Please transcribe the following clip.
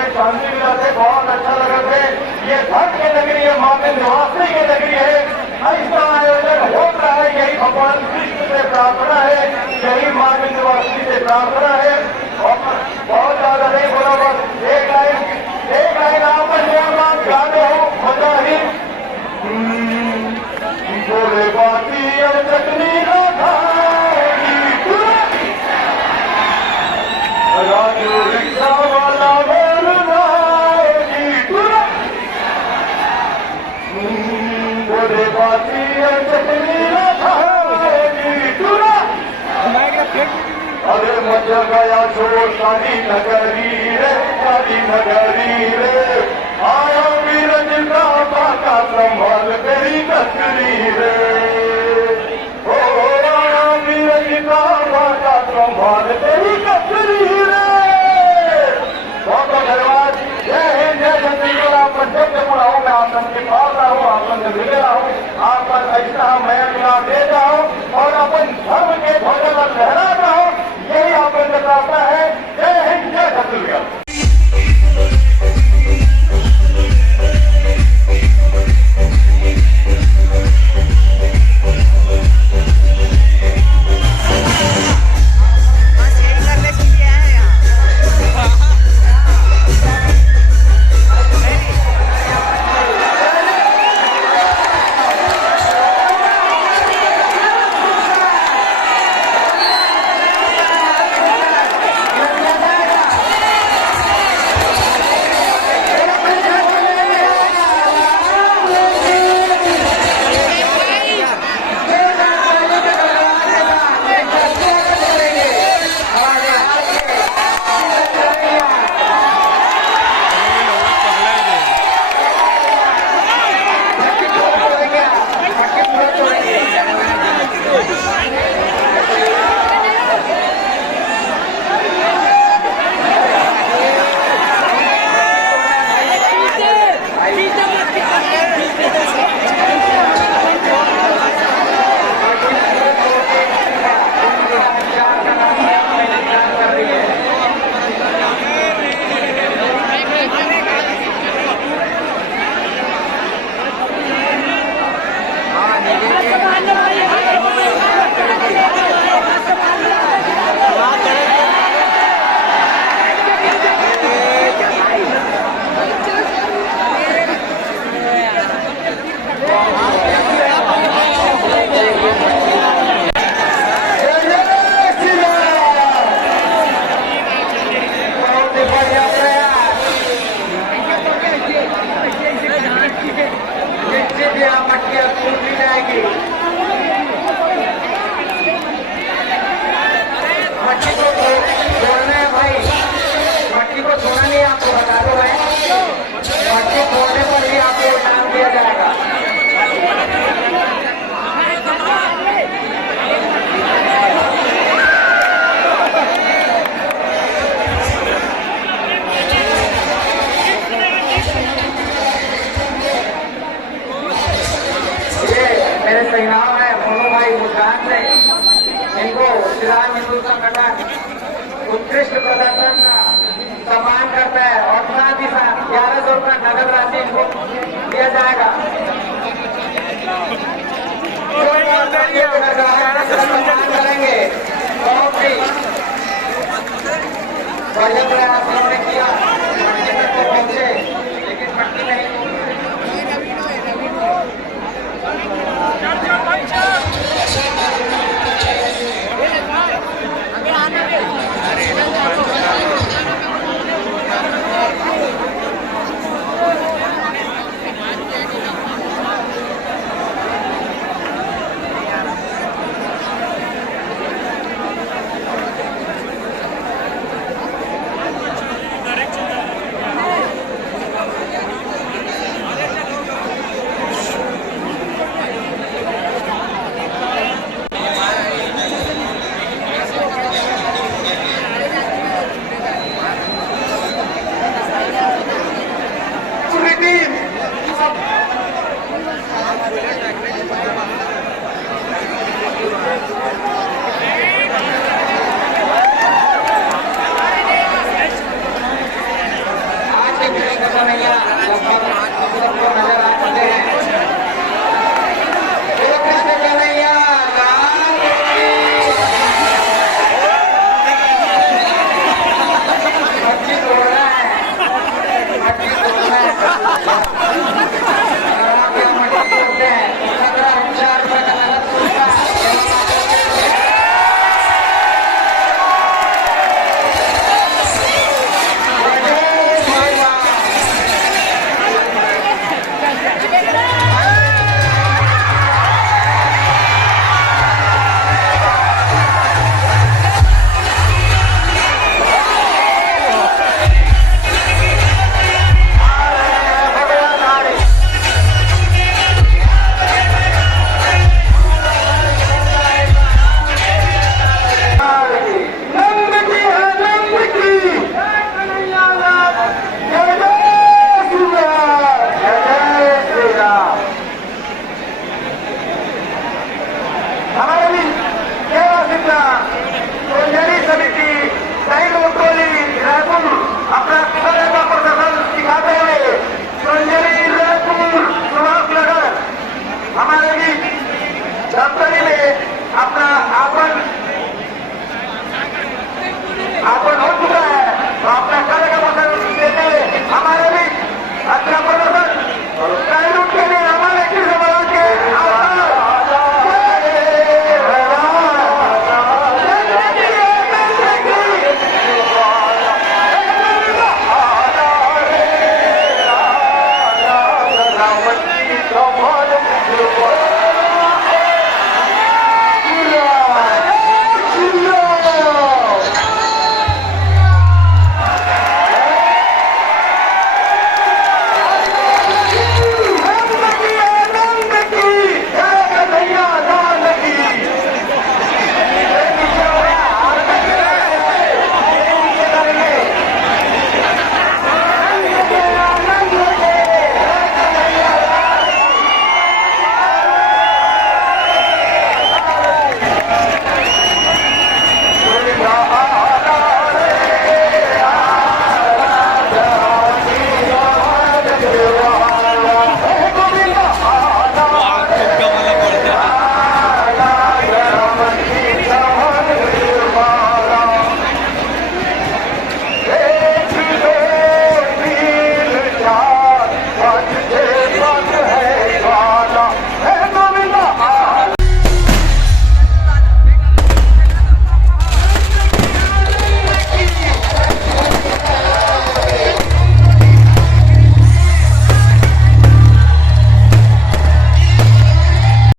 में शांति मिला थे, बहुत अच्छा लगा थे। ये धर्म की नगरी है, माँ विंध्यवासिनी की नगरी है। ऐसा आयोजन हो रहा है, यही भगवान कृष्ण से प्रार्थना है, यही माँ विंध्यवासिनी से प्रार्थना है। और बहुत ज्यादा नहीं बोला, बस एक लाइन आप आप गाते हो, मजा ही बोले बाती और चटनी राजू रिक्शा वाला बोल रहा है बोले बाती और चटनी अरे मजा गया छोड़ काली नगरी रे आया वीरज का बाका संभाल तेरी कचरी रे, ओ आया वीरज का बाका संभाल तेरी कचरी रे। बहुत बहुत धन्यवाद। जय हिंद, जय छत्तीसगढ़। आप जब जब बुलाओ मैं आप सबके पास रहा हूँ, आप सबसे मिले रहा हूँ, आप पर ऐसा मैं मिला देता हूँ और अपन धर्म के ध्वजा पर लहराता हूँ, यही आपको बताता है। जय हिंद, जय छत्तीसगढ़। उत्कृष्ट प्रदर्शन का सम्मान करता है और साथ ही साथ 1100 रुपया नगद राशि इनको दिया जाएगा। सम्मान करेंगे, बहुत ही बढ़िया प्रयास उन्होंने किया।